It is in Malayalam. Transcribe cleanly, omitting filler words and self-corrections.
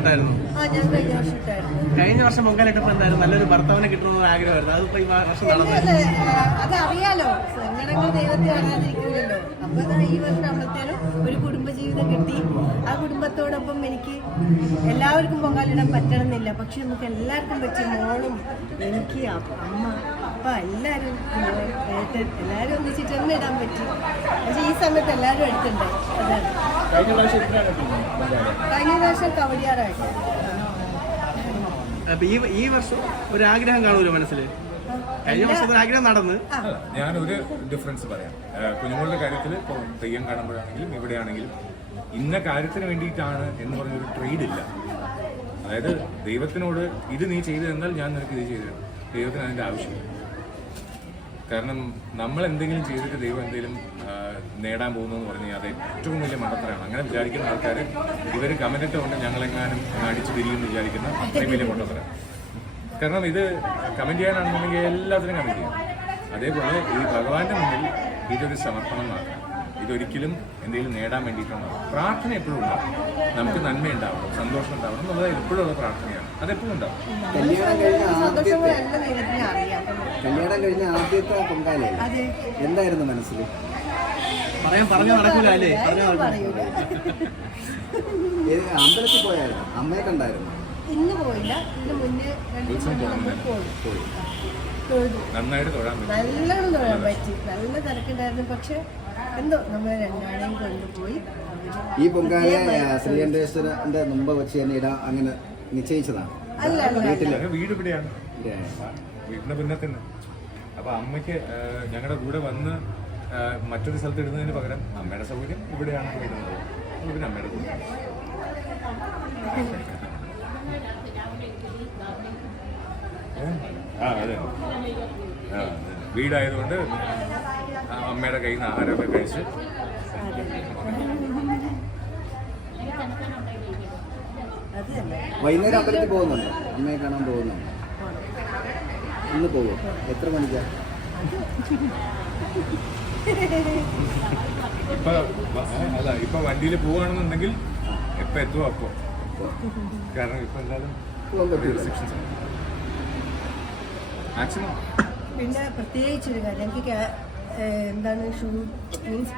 ഇട്ടായിരുന്നു? കഴിഞ്ഞ വർഷം പൊങ്കാലിട്ടപ്പോ എന്തായിരുന്നു? നല്ലൊരു ഭർത്താവിനെ കിട്ടണമെന്ന് ആഗ്രഹമായിരുന്നു. അതിപ്പോ ഈ വർഷം നടന്നു. അതറിയാലോ, സങ്കടങ്ങൾ ദൈവത്തെ അറിയാതിരിക്കില്ലല്ലോ. അപ്പൊ ഈ വർഷം അവിടത്തേനും ഒരു കുടുംബജീവിതം കിട്ടി. ആ കുടുംബത്തോടൊപ്പം എനിക്ക് എല്ലാവർക്കും പൊങ്കാലിടാൻ പറ്റണമെന്നില്ല. പക്ഷെ നമുക്ക് എല്ലാവർക്കും പറ്റി, മോളും എനിക്ക് അമ്മ അപ്പ എല്ലാവരും എല്ലാവരും ഒന്നിച്ചിട്ട് തന്നെ ഇടാൻ പറ്റി. പക്ഷെ ഈ സമയത്ത് എല്ലാവരും എടുത്തിട്ടുണ്ടായി. അതാണ് കഴിഞ്ഞ പ്രാവശ്യം കവടിയാറായിട്ട്. ഈ വർഷം ഒരു ആഗ്രഹം കാണൂലോ മനസ്സിൽ? കഴിഞ്ഞ വർഷത്തെ ആഗ്രഹം നടന്ന്. ഞാനൊരു ഡിഫറൻസ് പറയാം. കുഞ്ഞുങ്ങളുടെ കാര്യത്തിൽ ഇപ്പോൾ തെയ്യം കാണുമ്പോഴാണെങ്കിലും എവിടെയാണെങ്കിലും ഇന്ന കാര്യത്തിന് വേണ്ടിയിട്ടാണ് എന്ന് പറഞ്ഞൊരു ട്രേഡ് ഇല്ല. അതായത് ദൈവത്തിനോട് ഇത് നീ ചെയ്തു തന്നാൽ ഞാൻ നിനക്ക് ഇത് ചെയ്തു തരും. ദൈവത്തിന് അതിൻ്റെ ആവശ്യമില്ല. കാരണം നമ്മൾ എന്തെങ്കിലും ചെയ്തിട്ട് ദൈവം എന്തെങ്കിലും നേടാൻ പോകുന്നു എന്ന് പറഞ്ഞാൽ അത് ഏറ്റവും വലിയ മണ്ടത്തരാണ്. അങ്ങനെ വിചാരിക്കുന്ന ആൾക്കാർ ഇവർ കമന്റിട്ട് കൊണ്ട് ഞങ്ങളെങ്ങാനും അടിച്ചു തിരിയുമെന്ന് വിചാരിക്കുന്ന അത്രയും വലിയ മണ്ടത്തരാണ്. കാരണം ഇത് കമന്റ് ചെയ്യാനാണെന്നുണ്ടെങ്കിൽ എല്ലാത്തിനും കമന്റ് ചെയ്യും. അതേപോലെ ഈ ഭഗവാന്റെ മുന്നിൽ ഇതൊരു സമർപ്പണം മാത്രം. ഇതൊരിക്കലും എന്തെങ്കിലും നേടാൻ വേണ്ടിയിട്ടുണ്ടാവും. പ്രാർത്ഥന എപ്പോഴും ഉണ്ടാവും. നമുക്ക് നന്മ ഉണ്ടാവണം, സന്തോഷം ഉണ്ടാവണം എന്നുള്ളത് എപ്പോഴും ഉള്ള പ്രാർത്ഥനയാണ്. അതെപ്പോഴും ഉണ്ടാവും. കല്യാണം കഴിഞ്ഞ ആദ്യത്തെ പൊങ്കാല എന്തായിരുന്നു മനസ്സിൽ? പറഞ്ഞു നടക്കൂല അല്ലേ? അമ്പലത്തിൽ പോയായിരുന്നു? അമ്മയെ കണ്ടായിരുന്നു? ഇന്ന് പോയില്ല, ഇന്ന് മുന്നേ നന്നായിട്ട് തൊഴാൻ പറ്റി. നല്ലോണം തൊഴാൻ പറ്റി. നല്ല തിരക്കുണ്ടായിരുന്നു. പക്ഷെ എന്തോ നമ്മൾ രണ്ടാളെയും കൊണ്ടുപോയി. ഈ പൊങ്കാല ശ്രീകണ്ഠേശ്വരന്റെ മുമ്പ് വെച്ച് തന്നെ ഇടാൻ അങ്ങനെ നിശ്ചയിച്ചതാണ്? അല്ല, വീട് ഇവിടെയാണ്, വീടിന്റെ പിന്നെ തന്നെ. അപ്പൊ അമ്മയ്ക്ക് ഞങ്ങളുടെ കൂടെ വന്ന് മറ്റൊരു സ്ഥലത്ത് ഇടുന്നതിന് പകരം അമ്മയുടെ സൗകര്യം ഇവിടെയാണ് ഇടുന്നത്. പിന്നെ അമ്മയുടെ കൂടെ അതെ വീടായതുകൊണ്ട് അമ്മയുടെ കയ്യിൽ നിന്ന് ആഹാരമൊക്കെ കഴിച്ച് വൈകുന്നേരം അമ്പലത്തിൽ പോകുന്നുണ്ടോ? അമ്മയെ കാണാൻ പോകുന്നുണ്ടോ? ഇന്ന് പോകുമോ? എത്ര മണിക്കാ? ഇപ്പൊ വണ്ടിയിൽ പോവുകയാണെന്നുണ്ടെങ്കിൽ എപ്പോ എത്തുമോ അപ്പോ. കാരണം ഇപ്പൊ എന്തായാലും റിസ്ട്രിക്ഷൻസ് മാക്സിമം. പിന്നെ പ്രത്യേകിച്ചൊരു കാര്യം, എനിക്ക് എന്താണ് ഷൂട്ട് മീൻസ്